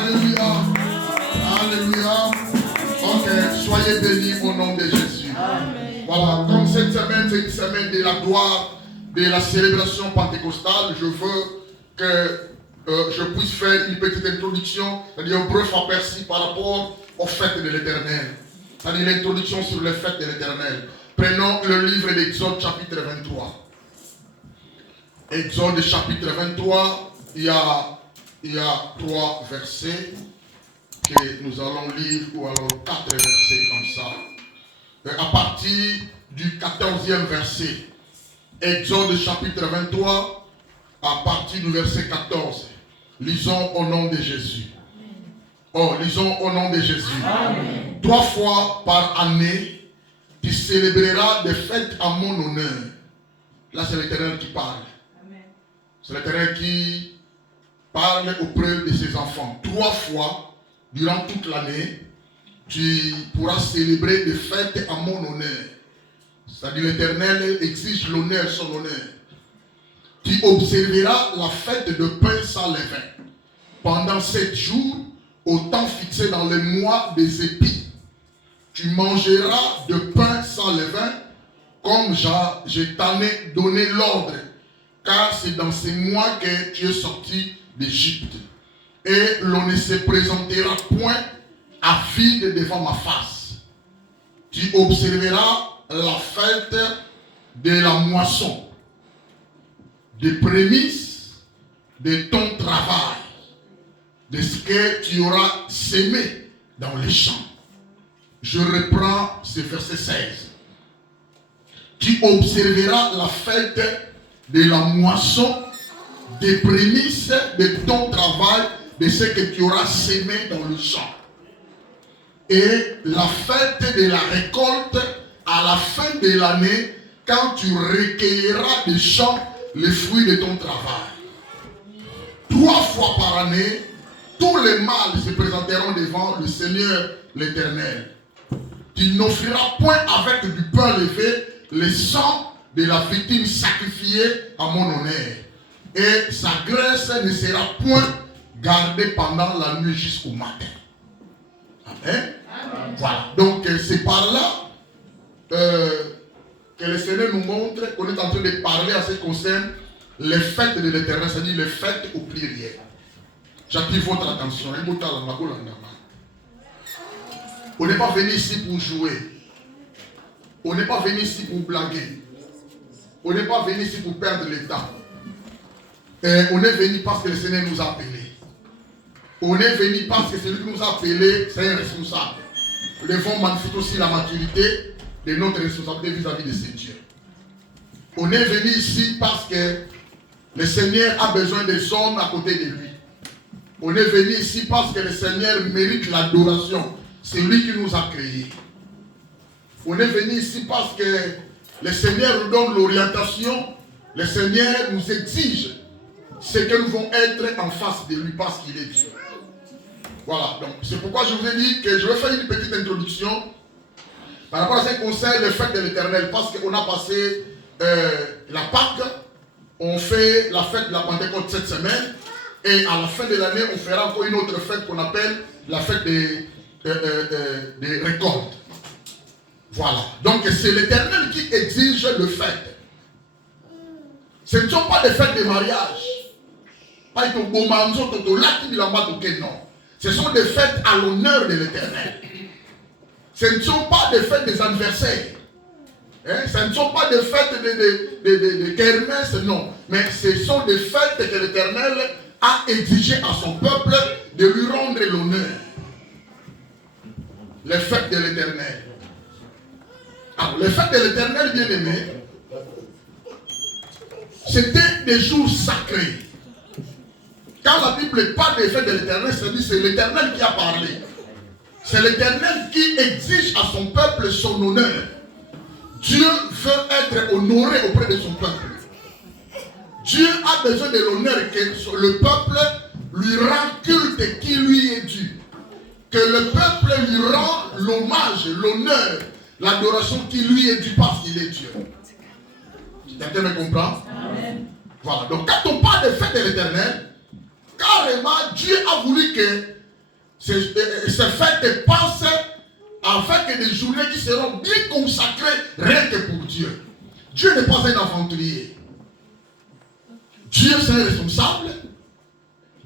Alléluia. Alléluia. Ok, soyez bénis au nom de Jésus. Amen. Voilà, comme cette semaine, c'est une semaine de la gloire, de la célébration pentecostale, je veux que je puisse faire une petite introduction, c'est-à-dire un bref aperçu par rapport aux fêtes de l'Éternel. C'est-à-dire l'introduction sur les fêtes de l'Éternel. Prenons le livre d'Exode chapitre 23. Exode chapitre 23, il y a 3 versets que nous allons lire, ou alors 4 versets comme ça. À partir du 14e verset, Exode chapitre 23, à partir du verset 14. Lisons au nom de Jésus. Oh, lisons au nom de Jésus. Amen. 3 fois par année, tu célébreras des fêtes à mon honneur. Là, c'est l'Éternel qui parle. Amen. C'est l'Éternel qui parle auprès de ses enfants. 3 fois, durant toute l'année, tu pourras célébrer des fêtes à mon honneur. C'est-à-dire l'Éternel exige l'honneur, son honneur. Tu observeras la fête de pain sans levain pendant 7 jours, au temps fixé dans le mois des épis. Tu mangeras de pain sans levain, comme je t'en ai donné l'ordre, car c'est dans ces mois que tu es sorti d'Égypte. Et l'on ne se présentera point à vide devant ma face. Tu observeras la fête de la moisson, des prémices de ton travail, de ce que tu auras sémé dans les champs. Je reprends ce verset 16. Tu observeras la fête de la moisson, des prémices de ton travail, de ce que tu auras sémé dans le champ. Et la fête de la récolte à la fin de l'année, quand tu recueilleras des champs les fruits de ton travail. 3 fois par année, tous les mâles se présenteront devant le Seigneur l'Éternel. Tu n'offriras point avec du pain levé le sang de la victime sacrifiée à mon honneur. Et sa graisse ne sera point gardée pendant la nuit jusqu'au matin. Amen. Amen. Voilà. Donc c'est par là que le Seigneur nous montre qu'on est en train de parler à ce qui concerne les fêtes de l'Éternel, c'est-à-dire les fêtes au pluriel. J'attire votre attention. On n'est pas venu ici pour jouer. On n'est pas venu ici pour blaguer. On n'est pas venu ici pour perdre le temps. On est venu parce que le Seigneur nous a appelés. On est venu parce que celui qui nous a appelés, c'est un responsable. Nous devons magnifier aussi la maturité de notre responsabilité vis-à-vis de ces dieux. On est venu ici parce que le Seigneur a besoin des hommes à côté de lui. On est venu ici parce que le Seigneur mérite l'adoration. C'est lui qui nous a créés. On est venu ici parce que le Seigneur nous donne l'orientation. Le Seigneur nous exige ce que nous devons être en face de lui parce qu'il est Dieu. Voilà, donc c'est pourquoi je vous ai dit que je vais faire une petite introduction par rapport à ce qui concerne les fêtes de l'Éternel, parce qu'on a passé la Pâque, on fait la fête de la Pentecôte cette semaine, et à la fin de l'année, on fera encore une autre fête qu'on appelle la fête des récoltes. Voilà, donc c'est l'Éternel qui exige le fête. Ce ne sont pas des fêtes de mariage. Pas non. Ce sont des fêtes à l'honneur de l'Éternel. Ce ne sont pas des fêtes des anniversaires. Ce ne sont pas des fêtes de kermesse, non. Mais ce sont des fêtes que l'Éternel a exigé à son peuple de lui rendre l'honneur. Les fêtes de l'Éternel. Alors, les fêtes de l'Éternel, bien aimés, c'était des jours sacrés. Quand la Bible parle des fêtes de l'Éternel, c'est l'Éternel qui a parlé. C'est l'Éternel qui exige à son peuple son honneur. Dieu veut être honoré auprès de son peuple. Dieu a besoin de l'honneur que le peuple lui rend culte qui lui est dû. Que le peuple lui rend l'hommage, l'honneur, l'adoration qui lui est due parce qu'il est Dieu. Quelqu'un me comprend? Amen. Voilà. Donc quand on parle des fêtes de l'Éternel, carrément Dieu a voulu que C'est fait de penser avec des journées qui seront bien consacrées rien que pour Dieu. Dieu n'est pas un aventurier. Dieu, c'est un responsable.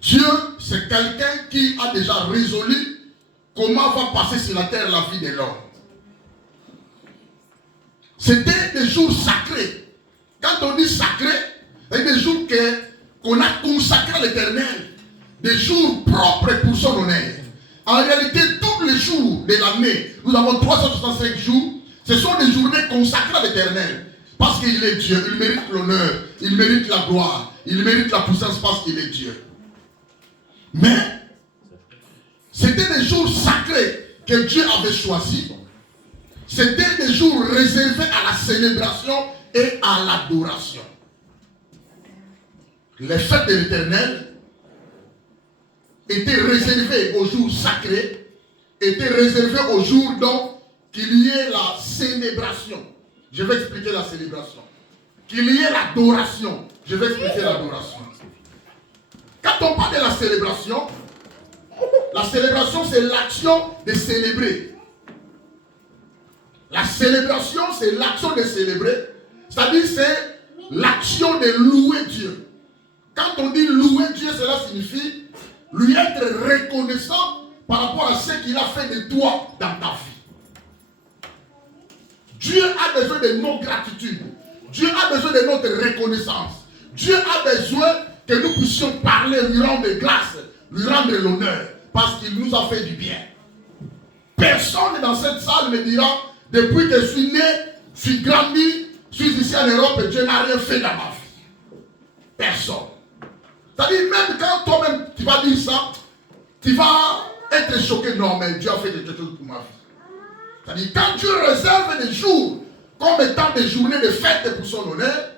Dieu, c'est quelqu'un qui a déjà résolu comment va passer sur la terre la vie de l'homme. C'était des jours sacrés. Quand on dit sacré, c'est des jours qu'on a consacrés à l'Éternel. Des jours propres pour son honneur. En réalité, tous les jours de l'année, nous avons 365 jours. Ce sont des journées consacrées à l'Éternel. Parce qu'il est Dieu, il mérite l'honneur, il mérite la gloire, il mérite la puissance parce qu'il est Dieu. Mais, c'était des jours sacrés que Dieu avait choisis. C'était des jours réservés à la célébration et à l'adoration. Les fêtes de l'Éternel étaient réservées aux jours sacrés, étaient réservées aux jours donc qu'il y ait la célébration. Je vais expliquer la célébration. Qu'il y ait l'adoration. Je vais expliquer l'adoration. Quand on parle de la célébration c'est l'action de célébrer. La célébration, c'est l'action de célébrer. C'est-à-dire, c'est l'action de louer Dieu. Quand on dit louer Dieu, cela signifie lui être reconnaissant par rapport à ce qu'il a fait de toi dans ta vie. Dieu a besoin de notre gratitude. Dieu a besoin de notre reconnaissance. Dieu a besoin que nous puissions parler, lui rendre grâce, lui rendre l'honneur, parce qu'il nous a fait du bien. Personne dans cette salle me dira, depuis que je suis né, je suis grandi, je suis ici en Europe et Dieu n'a rien fait dans ma vie. Personne. C'est-à-dire, même quand toi-même tu vas dire ça, tu vas être choqué. Non, mais Dieu a fait quelque chose pour ma vie. C'est-à-dire, quand Dieu réserve des jours comme étant des journées de fête pour son honneur,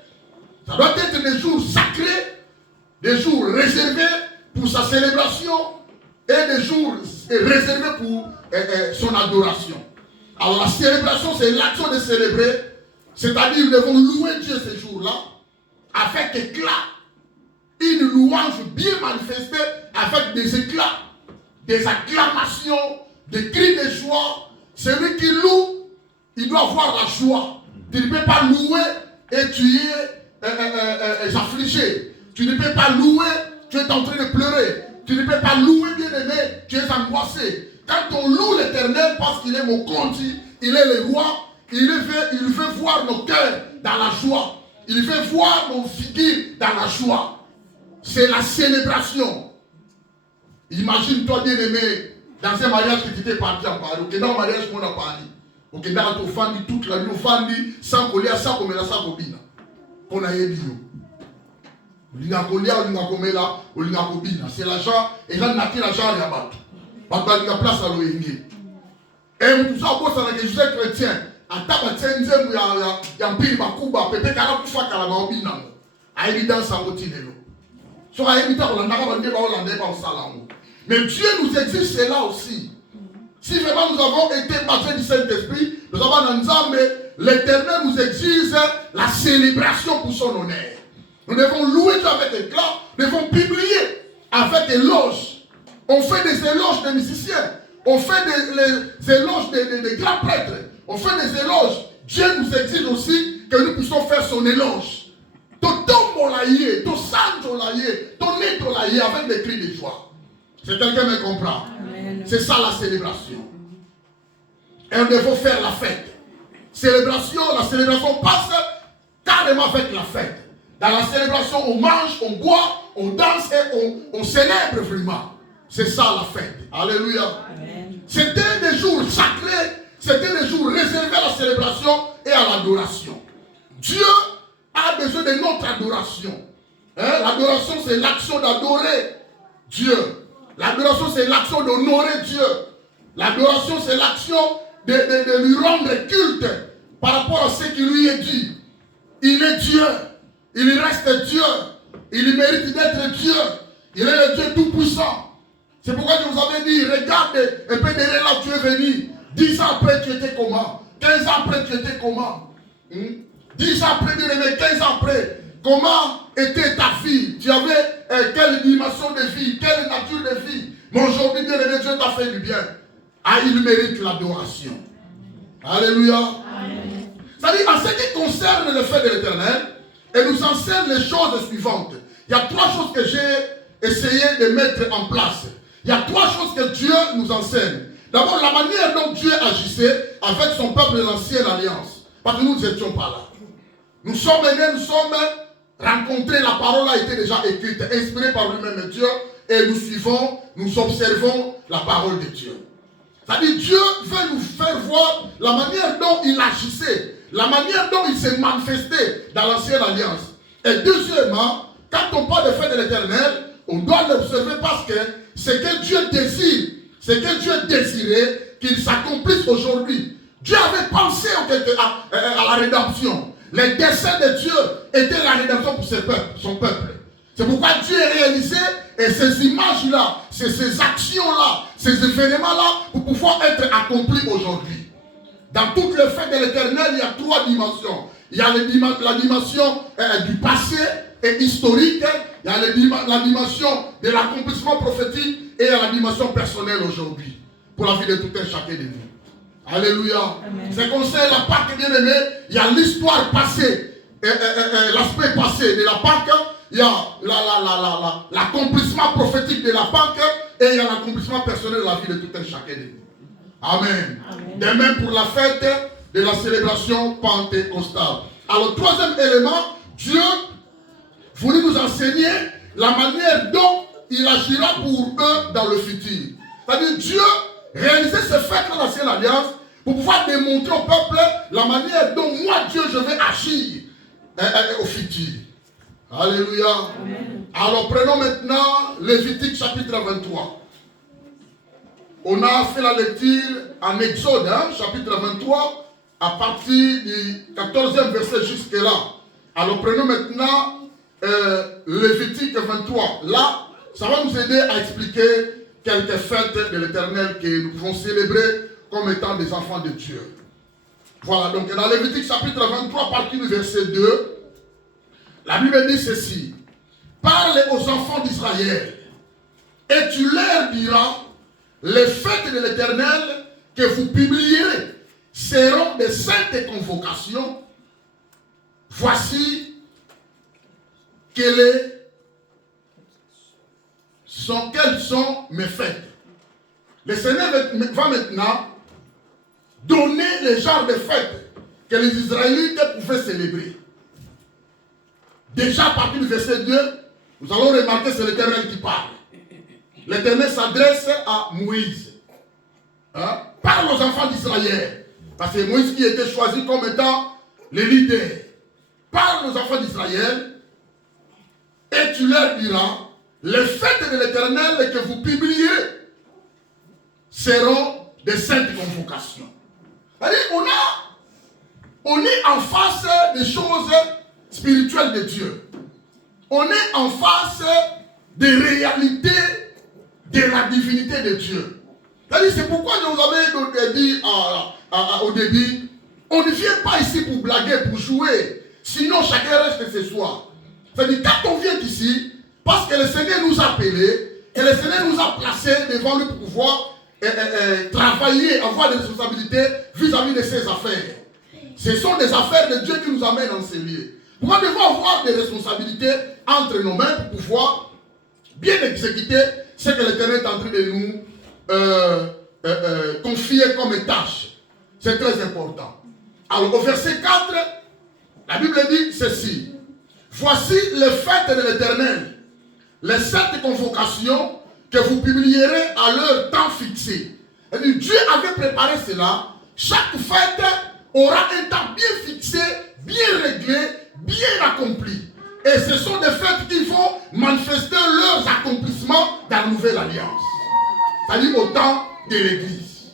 ça doit être des jours sacrés, des jours réservés pour sa célébration et des jours réservés pour son adoration. Alors la célébration, c'est l'action de célébrer, c'est-à-dire nous devons louer Dieu ces jours-là avec éclat, une louange bien manifestée avec des éclats, des acclamations, des cris de joie. Celui qui loue, il doit avoir la joie. Tu ne peux pas louer et tu es affligé. Tu ne peux pas louer, tu es en train de pleurer. Tu ne peux pas louer, bien-aimé, tu es angoissé. Quand on loue l'Éternel parce qu'il est mon compte, il est le roi, il veut voir nos cœurs dans la joie. Il veut voir nos figures dans la joie. C'est la célébration. Imagine-toi, bien-aimé, dans un mariage que tu étais parti en Paris, ou dans un mariage qu'on a parlé, ou que dans ton famille, toute la nuit, on famille, sans coller, sans comme la sans cobine. On a eu bio. C'est l'argent, et là, on a l'argent à la bateau. On a place à l'ONG. Et nous avons ça, je suis chrétien. À Tabatien, il y a un pays, peut-être qu'il y a un peu de calabobine. À évidence, en routine. Sur la évidence, on a mais Dieu nous exige cela aussi. Si vraiment nous avons été baptisés du Saint-Esprit, nous avons un ensemble, mais l'Éternel nous exige la célébration pour son honneur. Nous devons louer Dieu avec éclat, nous devons publier avec éloges. On fait des éloges des musiciens, on fait des éloges des grands prêtres, on fait des éloges. Dieu nous exige aussi que nous puissions faire son éloge. Ton tombeau laïe, ton santo laïe, ton éto laïe avec des cris de joie. C'est quelqu'un me comprend. C'est ça la célébration. Et nous devons faire la fête. La célébration passe carrément avec la fête. Dans la célébration, on mange, on boit, on danse et on célèbre vraiment. C'est ça la fête. Alléluia. C'était des jours sacrés, c'était des jours réservés à la célébration et à l'adoration. Dieu a besoin de notre adoration. L'adoration, c'est l'action d'adorer Dieu. L'adoration, c'est l'action d'honorer Dieu. L'adoration, c'est l'action de lui rendre culte par rapport à ce qui lui est dit. Il est Dieu. Il reste Dieu. Il mérite d'être Dieu. Il est le Dieu tout-puissant. C'est pourquoi je vous avais dit, regarde un peu derrière là où tu es venu. 10 ans après, tu étais comment? 15 ans après, tu étais comment? 10 ans après, 15 ans après, comment était ta vie? Tu avais quelle dimension de vie? Quelle nature de vie? Mais aujourd'hui, bien aimé, Dieu t'a fait du bien. Ah, il mérite l'adoration. Alléluia. C'est-à-dire, en ce qui concerne le fait de l'Éternel, elle nous enseigne les choses suivantes. Il y a 3 choses que j'ai essayé de mettre en place. Il y a 3 choses que Dieu nous enseigne. D'abord, la manière dont Dieu agissait avec son peuple de l'ancienne alliance. Parce que nous n'étions pas là. Nous sommes nés, nous sommes rencontrés, la parole a été déjà écrite, inspirée par lui-même Dieu, et nous suivons, nous observons la parole de Dieu. C'est-à-dire, Dieu veut nous faire voir la manière dont il agissait, la manière dont il s'est manifesté dans l'ancienne alliance. Et deuxièmement, quand on parle de fait de l'Éternel, on doit l'observer parce que ce que Dieu désire, ce que Dieu désirait qu'il s'accomplisse aujourd'hui. Dieu avait pensé à la rédemption. Les desseins de Dieu étaient la rédemption pour son peuple. C'est pourquoi Dieu a réalisé et ces images-là, ces actions-là, ces événements-là pour pouvoir être accomplis aujourd'hui. Dans toutes les fêtes de l'Éternel, il y a 3 dimensions. Il y a la dimension du passé et historique, il y a la dimension de l'accomplissement prophétique et il y a la dimension personnelle aujourd'hui, pour la vie de tout un chacun de nous. Alléluia. C'est comme ça, la Pâque bien aimée, il y a l'histoire passée, l'aspect passé de la Pâque, il y a l'accomplissement prophétique de la Pâque et il y a l'accomplissement personnel de la vie de tout un chacun de nous. Amen. De même pour la fête de la célébration pentecôtale. Alors, 3e élément, Dieu voulait nous enseigner la manière dont il agira pour eux dans le futur. C'est-à-dire, Dieu réalisait ce fait dans l'ancienne alliance pour pouvoir démontrer au peuple la manière dont moi, Dieu, je vais agir au futur. Alléluia. Amen. Alors, prenons maintenant Lévitique chapitre 23. On a fait la lecture en Exode, chapitre 23, à partir du 14e verset jusque-là. Alors, prenons maintenant Lévitique 23. Là, ça va nous aider à expliquer quelques fêtes de l'Éternel que nous pouvons célébrer comme étant des enfants de Dieu. Voilà, donc dans Lévitique chapitre 23, à partir du verset 2, la Bible dit ceci. Parle aux enfants d'Israël et tu leur diras, les fêtes de l'Éternel que vous publierez seront des saintes convocations. Voici quelles sont mes fêtes. Le Seigneur va maintenant donner les genres de fêtes que les Israélites pouvaient célébrer. Déjà à partir du verset 2, nous allons remarquer que c'est l'Éternel qui parle. L'Éternel s'adresse à Moïse. Parle aux enfants d'Israël. Parce que Moïse qui était choisi comme étant le leader. Parle aux enfants d'Israël et tu leur diras, les fêtes de l'Éternel que vous publierez seront des saintes convocations. C'est-à-dire, on est en face des choses spirituelles de Dieu. On est en face des réalités de la divinité de Dieu. C'est pourquoi je vous avais dit au début, on ne vient pas ici pour blaguer, pour jouer, sinon chacun reste chez soi. C'est-à-dire quand on vient ici, parce que le Seigneur nous a appelés, et le Seigneur nous a placés devant lui pour pouvoir travailler, avoir des responsabilités vis-à-vis de ses affaires. Ce sont des affaires de Dieu qui nous amènent dans ces lieux. Nous devons avoir des responsabilités entre nos mains pour pouvoir bien exécuter ce que l'Éternel est en train de nous confier comme tâche. C'est très important. Alors au verset 4, la Bible dit ceci. Voici les fêtes de l'Éternel, les saintes convocations que vous publierez à leur temps fixé. Et Dieu avait préparé cela. Chaque fête aura un temps bien fixé, bien réglé, bien accompli. Et ce sont des fêtes qui vont manifester leurs accomplissements dans la nouvelle alliance. C'est-à-dire au temps de l'Église.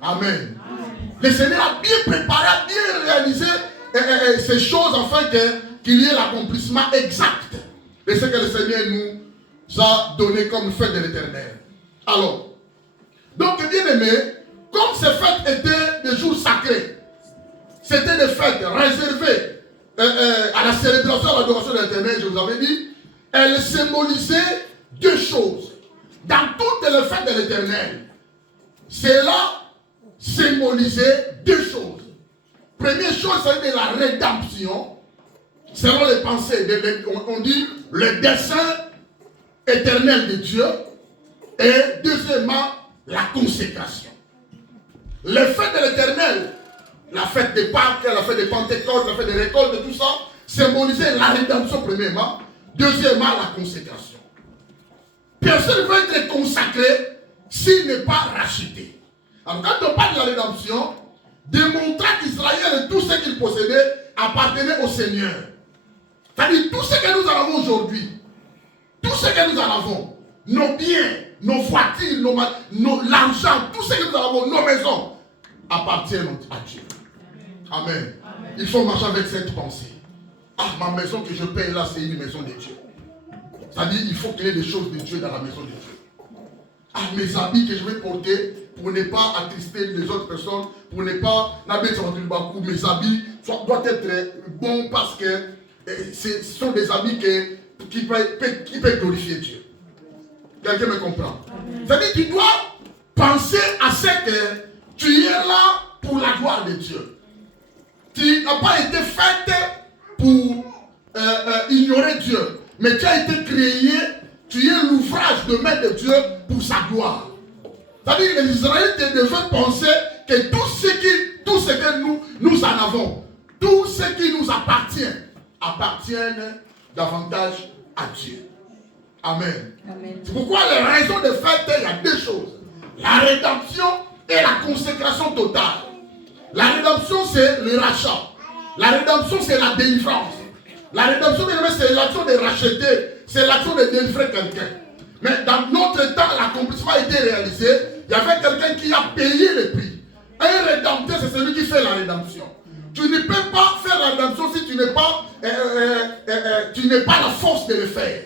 Amen. Le Seigneur a bien préparé, a bien réalisé ces choses afin qu'il y ait l'accomplissement exact de ce que le Seigneur nous a donné comme fête de l'Éternel. Alors, donc bien aimé, comme ces fêtes étaient des jours sacrés, c'était des fêtes réservées à la célébration, à l'adoration de l'Éternel, je vous avais dit, elles symbolisaient deux choses. dans toutes les fêtes de l'Éternel, cela symbolisait deux choses. Première chose, c'est de la rédemption, selon les pensées, on dit le dessein éternel de Dieu, et deuxièmement, la consécration. Les fêtes de l'Éternel, la fête des Pâques, la fête des Pentecôtes, la fête des récoltes, tout ça, symbolisaient la rédemption premièrement, deuxièmement, la consécration. Personne ne peut être consacré s'il n'est pas racheté. Alors quand on parle de la rédemption, démontra qu'Israël et tout ce qu'il possédait appartenait au Seigneur. C'est-à-dire tout ce que nous en avons aujourd'hui, tout ce que nous en avons, nos biens, nos voitures, l'argent, tout ce que nous en avons, nos maisons, appartiennent à Dieu. Amen. Amen. Il faut marcher avec cette pensée. Ah, ma maison que je paye là, c'est une maison de Dieu. C'est-à-dire qu'il faut qu'il y ait des choses de Dieu dans la maison de Dieu. Ah, mes habits que je vais porter pour ne pas attrister les autres personnes, pour ne pas n'habiter sur le bakou, mes habits doivent être bons parce que ce sont des habits qui peuvent glorifier Dieu. Quelqu'un me comprend? C'est-à-dire que tu dois penser à ce que tu es là pour la gloire de Dieu. Tu n'as pas été fait pour ignorer Dieu, mais tu as été créé, tu es l'ouvrage de main de Dieu pour sa gloire. C'est-à-dire que les Israélites devaient penser que tout ce que nous en avons, tout ce qui nous appartient, appartiennent davantage à Dieu. Amen. Amen. C'est pourquoi les raisons de fête, il y a deux choses. La rédemption et la consécration totale. La rédemption, c'est le rachat. La rédemption, c'est la délivrance. La rédemption, c'est l'action de racheter. C'est l'action de délivrer quelqu'un. Mais dans notre temps, l'accomplissement a été réalisé. Il y avait quelqu'un qui a payé le prix. Un rédempteur, c'est celui qui fait la rédemption. Tu ne peux pas faire la rédemption si tu n'es pas la force de le faire.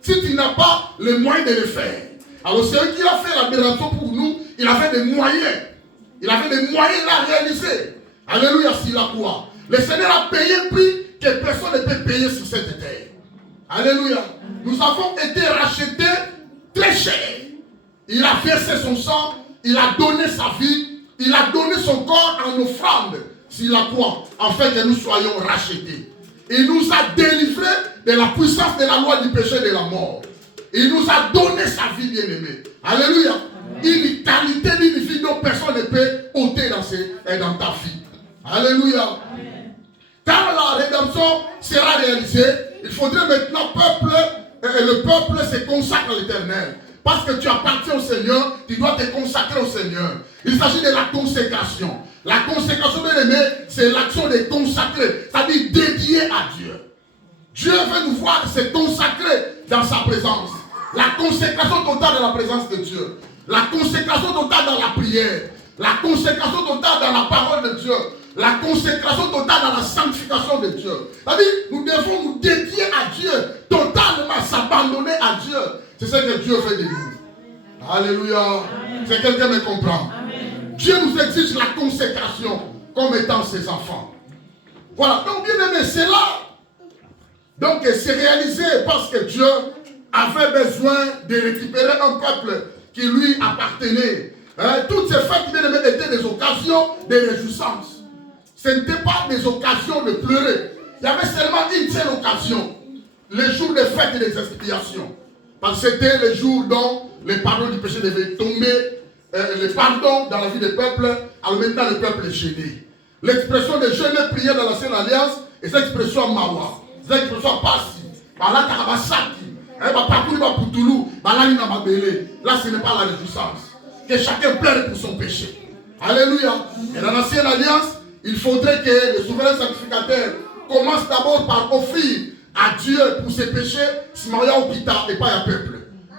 Si tu n'as pas le moyen de le faire. Alors celui qui a fait la rédemption pour nous, il avait des moyens. Il avait des moyens à réaliser. Alléluia, s'il la croit. Le Seigneur a payé un prix que personne ne peut payer sur cette terre. Alléluia. Nous avons été rachetés très cher. Il a versé son sang, il a donné sa vie, il a donné son corps en offrande, s'il la croit, afin que nous soyons rachetés. Il nous a délivrés de la puissance de la loi du péché et de la mort. Il nous a donné sa vie, bien-aimée. Alléluia. Une qualité d'une vie dont personne ne peut ôter dans ta vie. Alléluia. Amen. Quand la rédemption sera réalisée, il faudrait maintenant le peuple se consacre à l'Éternel. Parce que tu appartiens au Seigneur, tu dois te consacrer au Seigneur. Il s'agit de la consécration. La consécration, bien aimé, c'est l'action de consacrer, c'est-à-dire dédié à Dieu. Dieu veut nous voir se consacrer dans sa présence. La consécration totale dans la présence de Dieu. La consécration totale dans la prière. La consécration totale dans la parole de Dieu. La consécration totale dans la sanctification de Dieu. C'est-à-dire, nous devons nous dédier à Dieu, totalement s'abandonner à Dieu. C'est ce que Dieu fait de nous. Alléluia. C'est quelqu'un me comprend. Amen. Dieu nous exige la consécration comme étant ses enfants. Voilà. Donc, bien aimé, c'est là. Donc, c'est réalisé parce que Dieu avait besoin de récupérer un peuple qui lui appartenait. Toutes ces fêtes, bien aimé, étaient des occasions de réjouissance. Ce n'était pas des occasions de pleurer. Il y avait seulement une seule occasion. Le jour des fêtes et des expiations. Parce que c'était le jour dont les pardons du péché devaient tomber. Le pardon dans la vie des peuples. Alors maintenant le peuple est gêné. L'expression de jeûne et prière dans l'ancienne alliance. Et cette expression mawa. Cette expression passi. Là ce n'est pas la réjouissance. Que chacun pleure pour son péché. Alléluia. Et dans l'ancienne alliance, il faudrait que le souverain sacrificateur commence d'abord par offrir à Dieu pour ses péchés, si Maria ou Pita et pas un peuple.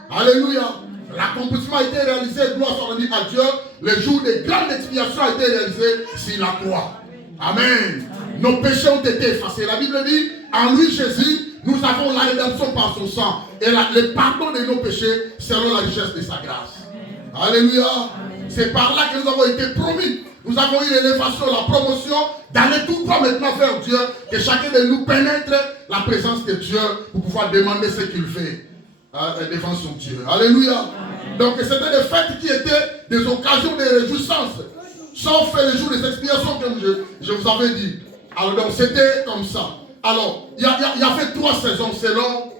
Alléluia. L'accomplissement a été réalisé, gloire soit rendue à Dieu. Le jour de grande expiation a été réalisé sur la croix. Amen. Nos péchés ont été effacés. La Bible dit, en lui Jésus, nous avons la rédemption par son sang et le pardon de nos péchés selon la richesse de sa grâce. Alléluia. C'est par là que nous avons été promis. Nous avons eu l'élévation, la promotion, d'aller tout droit maintenant vers Dieu, que chacun de nous pénètre la présence de Dieu pour pouvoir demander ce qu'il fait devant son Dieu. Alléluia. Donc c'était des fêtes qui étaient des occasions de réjouissance. Sauf les jours des expiations comme je vous avais dit. Alors donc c'était comme ça. Alors, il y avait 3 saisons selon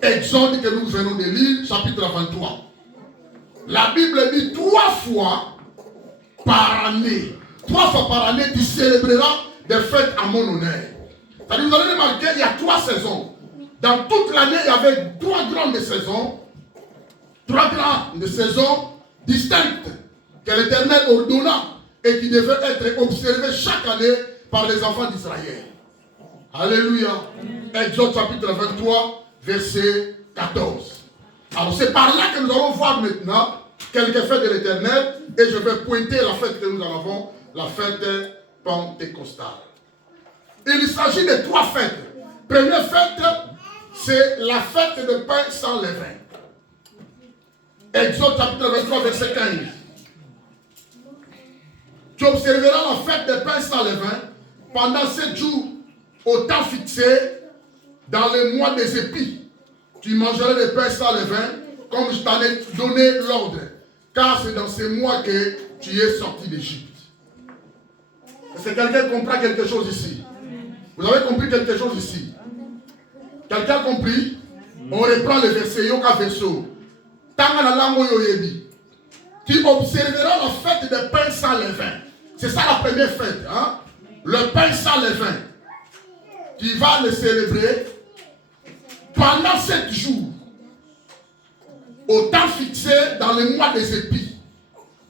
Exode que nous venons de lire, chapitre 23. La Bible dit 3 fois par année. 3 fois par année, tu célébreras des fêtes à mon honneur. C'est-à-dire, vous allez remarquer, il y a 3 saisons. Dans toute l'année, il y avait 3 grandes saisons. 3 grandes saisons distinctes que l'Éternel ordonna et qui devaient être observées chaque année par les enfants d'Israël. Alléluia. Exode chapitre 23, verset 14. Alors c'est par là que nous allons voir maintenant quelques fêtes de l'Éternel et je vais pointer la fête que nous avons, la fête pentecostale. Il s'agit de 3 fêtes. Première fête, c'est la fête de pain sans levain. Exode chapitre 23, verset 15. Tu observeras la fête des pains sans levain pendant 7 jours au temps fixé dans le mois des épis. Tu mangeras des pains sans levain comme je t'en ai donné l'ordre, car c'est dans ces mois que tu es sorti d'Égypte. Est-ce que quelqu'un comprend quelque chose ici? Vous avez compris quelque chose ici? Quelqu'un a compris? On reprend le verset Yoka Verso. Tu observeras la fête des pains sans levain. C'est ça la première fête. Hein? Le pain sans levain. Tu vas le célébrer pendant 7 jours. Au temps fixé dans le mois des épis.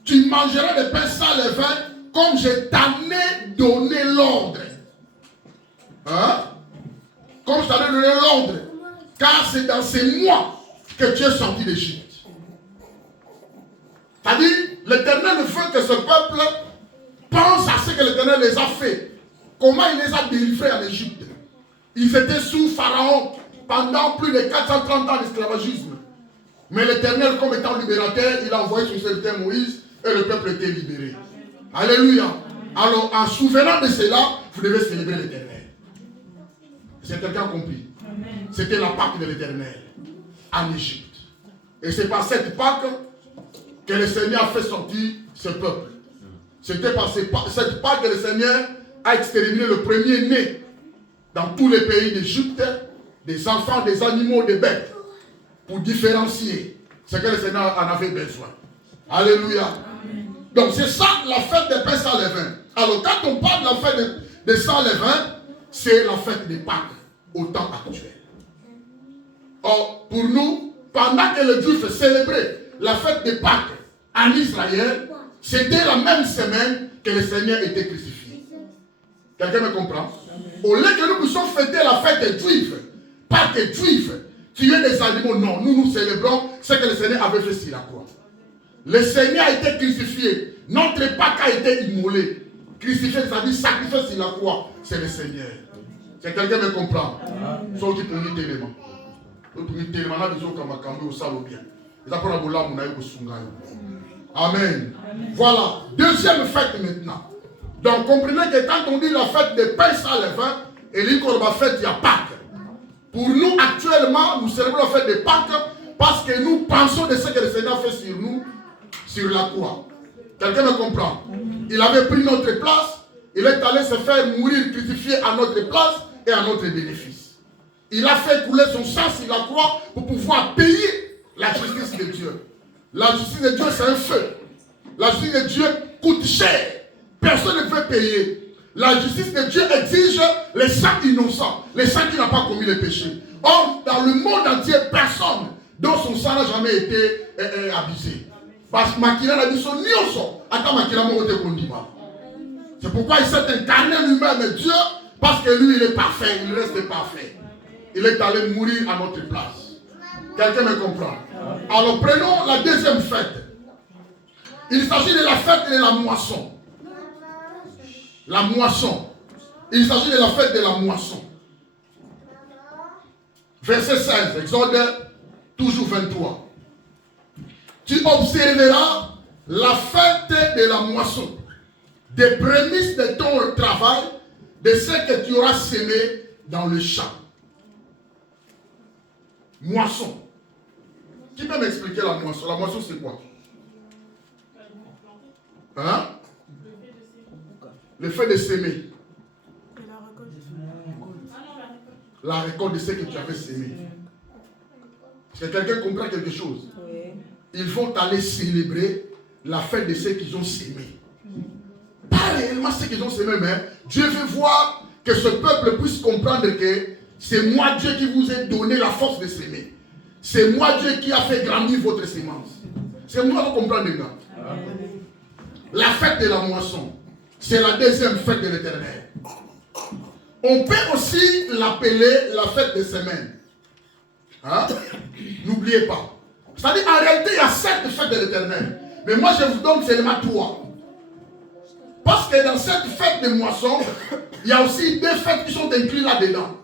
Tu mangeras des pains sans levain comme je t'en ai donné l'ordre. Hein? Comme je t'en ai donné l'ordre. Car c'est dans ces mois que tu es sorti d'Égypte. C'est-à-dire, l'Éternel veut que ce peuple pense à ce que l'Éternel les a fait. Comment il les a délivrés en Égypte. Ils étaient sous Pharaon pendant plus de 430 ans d'esclavagisme. Mais l'Éternel, comme étant libérateur, il a envoyé son serviteur Moïse et le peuple était libéré. Alléluia. Alors, en souvenant de cela, vous devez célébrer l'Éternel. C'est quelqu'un compris. C'était la Pâque de l'Éternel en Égypte. Et c'est par cette Pâque que le Seigneur a fait sortir ce peuple. C'était par cette Pâque que le Seigneur a exterminé le premier-né dans tous les pays d'Égypte, des enfants, des animaux, des bêtes, pour différencier ce que le Seigneur en avait besoin. Alléluia. Donc c'est ça la fête des pains sans levain. Alors quand on parle de la fête des sans levain, c'est la fête des Pâques au temps actuel. Or, pour nous, pendant que les Juifs célébraient la fête des Pâques en Israël, c'était la même semaine que le Seigneur était crucifié. Quelqu'un me comprend? Au lieu que nous puissions fêter la fête des Juifs, Pâques juifs, tuer des animaux, non, nous célébrons ce que le Seigneur avait fait sur la croix. Le Seigneur a été crucifié, notre Pâque a été immolé. Crucifié, c'est-à-dire sacrifié sur la croix, c'est le Seigneur. C'est quelqu'un me comprend? Sauf qui peut nous tellement. Amen. Voilà. Deuxième fête maintenant. Donc comprenez que quand on dit la fête des pains sans levain, et la fête, il y a Pâques. Pour nous actuellement, nous célébrons la fête des Pâques parce que nous pensons de ce que le Seigneur a fait sur nous, sur la croix. Quelqu'un me comprend? Il avait pris notre place, il est allé se faire mourir, crucifié à notre place et à notre bénéfice. Il a fait couler son sang sur la croix pour pouvoir payer la justice de Dieu. La justice de Dieu, c'est un feu. La justice de Dieu coûte cher. Personne ne peut payer. La justice de Dieu exige les sangs innocents, les sangs qui n'ont pas commis les péchés. Or, dans le monde entier, personne dont son sang n'a jamais été abusé. Parce que Makila n'a dit son nioso, attends Makila m'a été condamné. C'est pourquoi il s'est incarné lui-même Dieu, parce que lui, il est parfait, il reste parfait. Il est allé mourir à notre place. Quelqu'un me comprend? Alors prenons la deuxième fête. Il s'agit de la fête de la moisson. La moisson. Il s'agit de la fête de la moisson. Verset 16, Exode, toujours 23. Tu observeras la fête de la moisson, des prémices de ton travail, de ce que tu auras semé dans le champ. Moisson. Qui peut m'expliquer la moisson? La moisson, c'est quoi? Hein? Le fait de s'aimer. La récolte de ce que tu avais sémé. Est-ce que quelqu'un comprend quelque chose? Ils vont aller célébrer la fête de ceux qu'ils ont sémé. Pas réellement ce qu'ils ont sémé, mais Dieu veut voir que ce peuple puisse comprendre que c'est moi Dieu qui vous ai donné la force de s'aimer. C'est moi Dieu qui a fait grandir votre sémence. C'est moi qui comprends les gars. La fête de la moisson, c'est la deuxième fête de l'Éternel. On peut aussi l'appeler la fête des semaines. Hein? N'oubliez pas. C'est-à-dire, en réalité, il y a 7 fêtes de l'Éternel. Mais moi, je vous donne seulement 3. Parce que dans cette fête de moisson, il y a aussi 2 fêtes qui sont incluses là-dedans.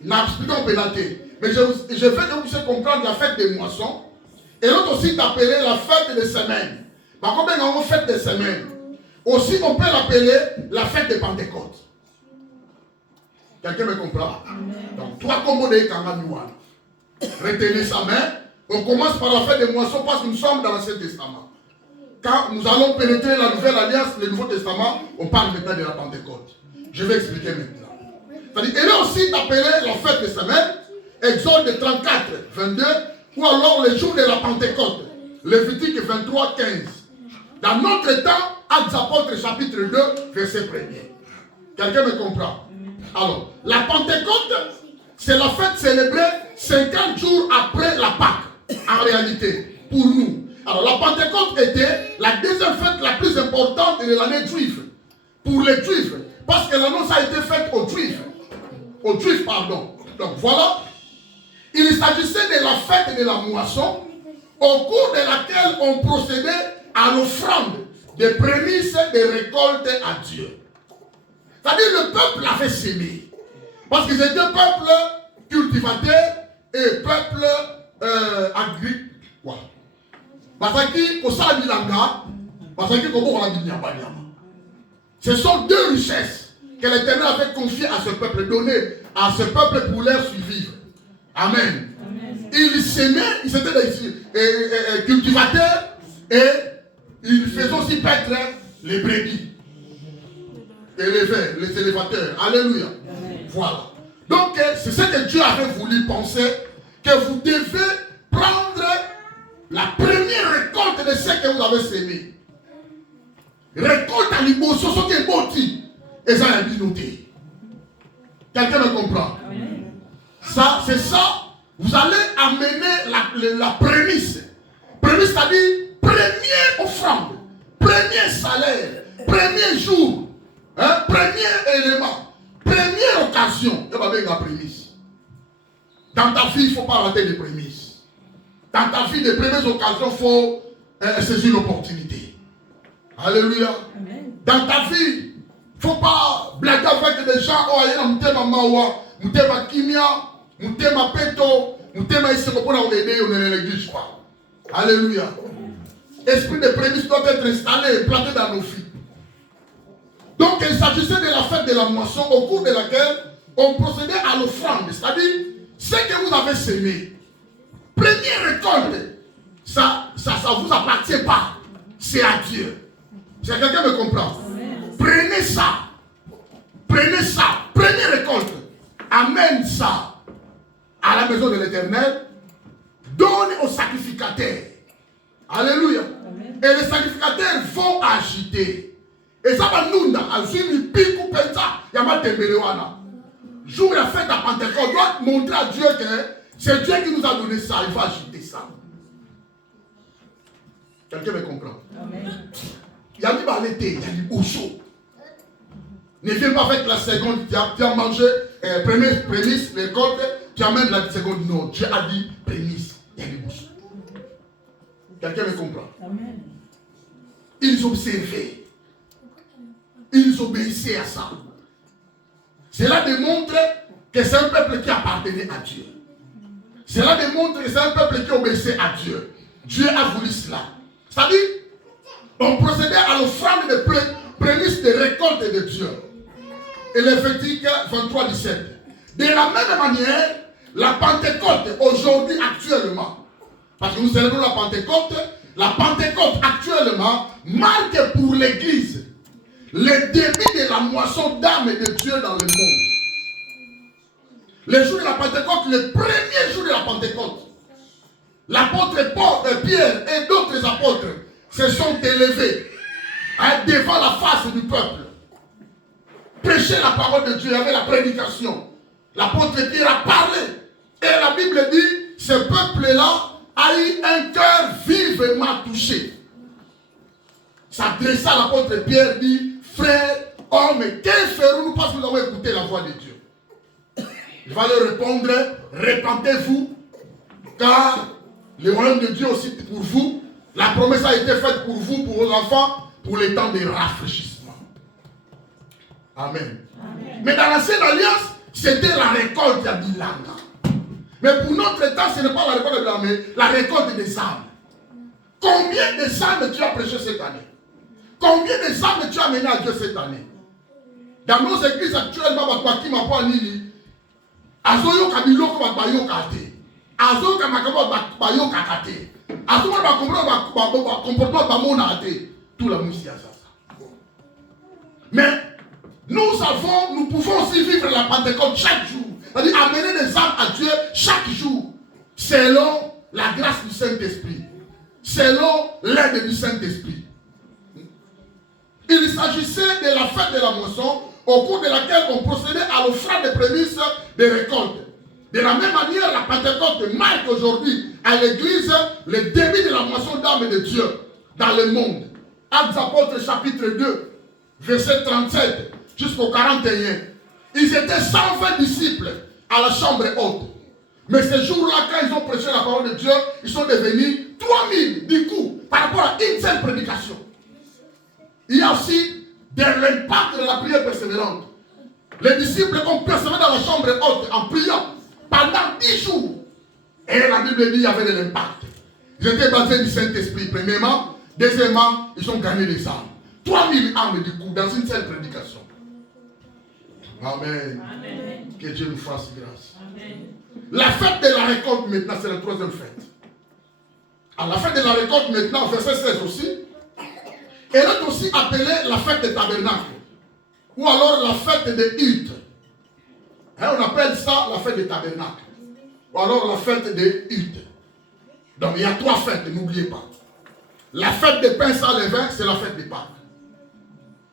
N'expliquons pas. Mais je veux que vous puissiez comprendre la fête des moissons. Et l'autre aussi est appelée la fête des semaines. Par contre, on a une fête des semaines. Aussi, on peut l'appeler la fête de Pentecôte. Quelqu'un me comprend? Donc, 3 combos de Kanganuan. Retenez sa main. On commence par la fête des moissons parce que nous sommes dans l'Ancien Testament. Quand nous allons pénétrer la Nouvelle Alliance, le Nouveau Testament, on parle maintenant de la Pentecôte. Je vais expliquer maintenant. C'est-à-dire, elle est aussi appelée la fête des semaines, Exode 34, 22, ou alors le jour de la Pentecôte, Lévitique 23, 15. Dans notre temps, Actes apôtres chapitre 2, verset 1er. Quelqu'un me comprend? Alors, la Pentecôte, c'est la fête célébrée 50 jours après la Pâque, en réalité, pour nous. Alors, la Pentecôte était la deuxième fête la plus importante de l'année juive, pour les Juifs, parce que l'annonce a été faite aux Juifs. Aux Juifs, pardon. Donc, voilà. Il s'agissait de la fête de la moisson, au cours de laquelle on procédait à l'offrande des prémices de récolte à Dieu. C'est-à-dire le peuple avait sémé. Parce qu'ils étaient peuple cultivateur et peuple agricole. Ce sont 2 richesses que l'Éternel avait confiées à ce peuple, données à ce peuple pour leur survivre. Amen. Ils s'aimaient, ils étaient des cultivateurs et ils faisaient aussi paître les brebis. Les élévateurs. Alléluia. Voilà. Donc, c'est ce que Dieu avait voulu penser, que vous devez prendre la première récolte de ce que vous avez sémé. Récolte à l'émotion, ce qui est beau. Et ça, il a dit noter. Quelqu'un me comprend? Ça, c'est ça. Vous allez amener la prémisse. Prémisse, c'est-à-dire première offrande, premier salaire, premier jour, hein, premier élément, première occasion. Il va bien la prémisse. Dans ta vie, il ne faut pas rater les prémices. Dans ta vie, les premières occasions, il faut saisir l'opportunité. Alléluia. Amen. Dans ta vie, il ne faut pas blaguer avec des gens. Oh, il y a un thème mawa, un thème kimia, un thème peto, un thème ici pour nous aider, on ne néglige pas. Alléluia. Esprit de prémisse doit être installé et planté dans nos vies. Donc, il s'agissait de la fête de la moisson au cours de laquelle on procédait à l'offrande, c'est-à-dire ce que vous avez semé. Première récolte, ça ne vous appartient pas. C'est à Dieu. Si quelqu'un me comprend, prenez ça. Prenez ça. Première récolte. Amène ça à la maison de l'Éternel. Donne aux sacrificateurs. Alléluia. Amen. Et les sacrificateurs vont agiter. Et ça va nous, jour de la fête à Pentecôte, on doit montrer à Dieu que c'est Dieu qui nous a donné ça. Il va agiter ça. Quelqu'un me comprend? Amen. Il y a du balleté, il y a du bouchon. Ne viens pas avec la seconde, tu as mangé première prémisse, récolte, tu amènes la seconde. Non, Dieu a dit prémisse, il y a du bouchon. Quelqu'un me comprend? Amen. Ils observaient. Ils obéissaient à ça. Cela démontre que c'est un peuple qui appartenait à Dieu. Cela démontre que c'est un peuple qui obéissait à Dieu. Dieu a voulu cela. C'est-à-dire, on procédait à l'offrande de prémices de récolte de Dieu. Et Lévitique 23, 17. De la même manière, la Pentecôte, aujourd'hui, actuellement, Parce que nous célébrons la Pentecôte. La Pentecôte actuellement marque pour l'Église le début de la moisson d'âme et de Dieu dans le monde. Le jour de la Pentecôte, le premier jour de la Pentecôte, l'apôtre Pierre et d'autres apôtres se sont élevés devant la face du peuple. Prêcher la parole de Dieu, il y avait la prédication. L'apôtre Pierre a parlé. Et la Bible dit, ce peuple-là a eu un cœur vivement touché. S'adressa à l'apôtre Pierre, dit, frère, homme, que ferons-nous parce que nous avons écouté la voix de Dieu? Il va leur répondre, repentez-vous, car le royaume de Dieu aussi pour vous, la promesse a été faite pour vous, pour vos enfants, pour les temps de rafraîchissement. Amen. Amen. Mais dans l'ancienne alliance, c'était la récolte d'Ilanga. Mais pour notre temps, ce n'est pas la récolte de l'âme, mais la récolte des âmes. Combien de âmes tu as prêché cette année? Combien de âmes tu as mené à Dieu cette année? Dans nos églises actuellement, Azoyoka biloko bayoka te. Azoyoka makambo bayoka kate. Azoyoka bakomprendre comportement bamona te. Tout la musique à ça. Mais nous pouvons aussi vivre la Pentecôte chaque jour. C'est-à-dire amener des âmes à Dieu chaque jour. Selon la grâce du Saint-Esprit. Selon l'aide du Saint-Esprit. Il s'agissait de la fête de la moisson, au cours de laquelle on procédait à l'offrande des prémices des récoltes. De la même manière, la Pentecôte marque aujourd'hui à l'Église le début de la moisson d'âme et de Dieu dans le monde. Actes des Apôtres chapitre 2, verset 37 jusqu'au 41. Ils étaient 120 disciples à la chambre haute. Mais ce jour-là, quand ils ont prêché la parole de Dieu, ils sont devenus 3000 du coup par rapport à une seule prédication. Il y a aussi de l'impact de la prière persévérante. Les disciples ont persévéré dans la chambre haute en priant pendant 10 jours. Et la Bible dit qu'il y avait de l'impact. Ils étaient basés du Saint-Esprit, premièrement. Deuxièmement, ils ont gagné des âmes. 3000 âmes du coup, dans une seule prédication. Amen. Amen. Que Dieu nous fasse grâce. Amen. La fête de la récolte maintenant, c'est la troisième fête. À la fête de la récolte maintenant, verset 16 aussi, elle est aussi appelée la fête des tabernacles, ou alors la fête des huttes. On appelle ça la fête des tabernacles, ou alors la fête des huttes. Donc il y a 3 fêtes, n'oubliez pas. La fête des pains sans levain, c'est la fête des Pâques.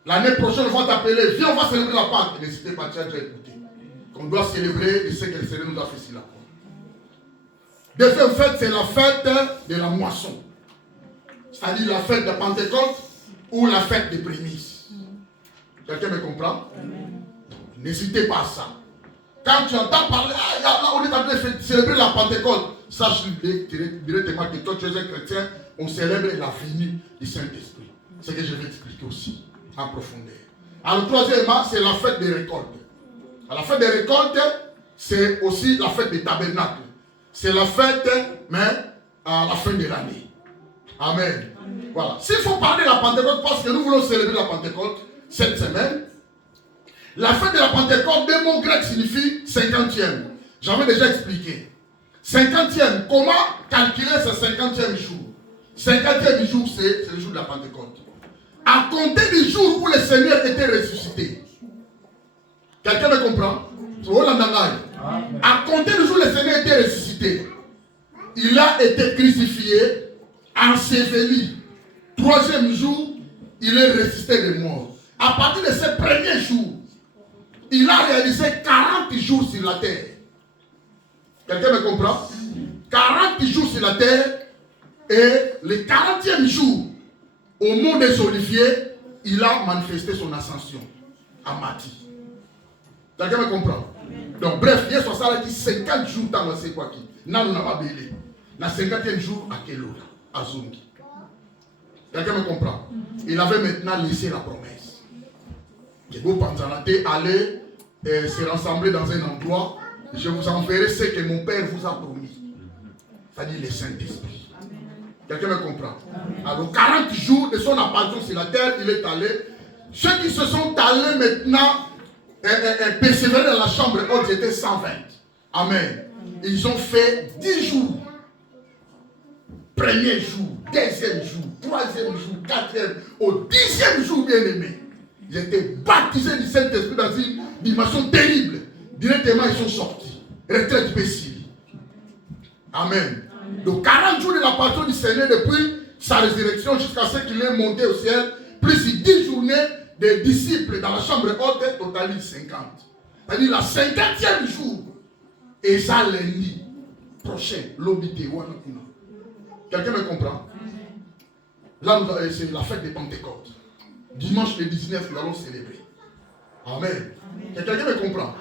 L'année prochaine, on va t'appeler, viens, on va célébrer la Pâque. N'hésitez pas, tu as déjà écouté. Qu'on doit célébrer, et c'est que le Seigneur nous a fait cela. Deuxième fête, c'est la fête de la moisson. C'est-à-dire la fête de Pentecôte ou la fête des prémices. Quelqu'un me comprend? N'hésitez pas à ça. Quand tu entends parler, là, on est en train de célébrer la Pentecôte, sache directement que toi, tu es un chrétien, on célèbre la venue du Saint-Esprit. C'est ce que je vais t'expliquer aussi, en profondeur. Alors, troisièmement, c'est la fête des récoltes. À la fête des récoltes, c'est aussi la fête des tabernacles. C'est la fête, mais à la fin de l'année. Amen. Amen. Voilà. S'il faut parler de la Pentecôte, parce que nous voulons célébrer la Pentecôte cette semaine, la fête de la Pentecôte, des mots grecs signifie 50e. J'avais déjà expliqué. 50e, comment calculer ce 50e jour? 50e jour, c'est le jour de la Pentecôte. À compter du jour où le Seigneur était ressuscité. Quelqu'un me comprend? À compter du jour où le Seigneur était ressuscité, il a été crucifié, enseveli. 3e jour, il est ressuscité des morts. À partir de ce premier jour, il a réalisé 40 jours sur la terre. Quelqu'un me comprend? 40 jours sur la terre, et le 40e jour, au mont des Oliviers, il a manifesté son ascension à Matthieu. Quelqu'un me comprend? Donc, bref, il y a 50 jours dans le quoi qui. Nan n'a pas belé. Le 50e jour, à quel autre? À Zungi. Quelqu'un me comprend? Il avait maintenant laissé la promesse. Que vous pensez aller se rassembler dans un endroit. Je vous enverrai ce que mon Père vous a promis. C'est-à-dire le Saint-Esprit. Quelqu'un me comprend? Alors, 40 jours de son apparition sur la terre, il est allé. Ceux qui se sont allés maintenant persévérer dans la chambre haute, étaient 120. Amen. Ils ont fait 10 jours. Premier jour, deuxième jour, troisième jour, quatrième, au 10e jour, bien aimé. Ils étaient baptisés du Saint-Esprit dans une dimension terrible. Directement, ils sont sortis. Retraite paisible. Amen. Donc 40 jours de la passion du Seigneur depuis sa résurrection jusqu'à ce qu'il est monté au ciel, plus 10 journées des disciples dans la chambre haute, totalise 50. C'est-à-dire la 50e jour. Et ça lundi prochain, l'obité. Quelqu'un me comprend? Là, c'est la fête des Pentecôtes. Dimanche le 19, nous allons célébrer. Amen. Quelqu'un me comprend?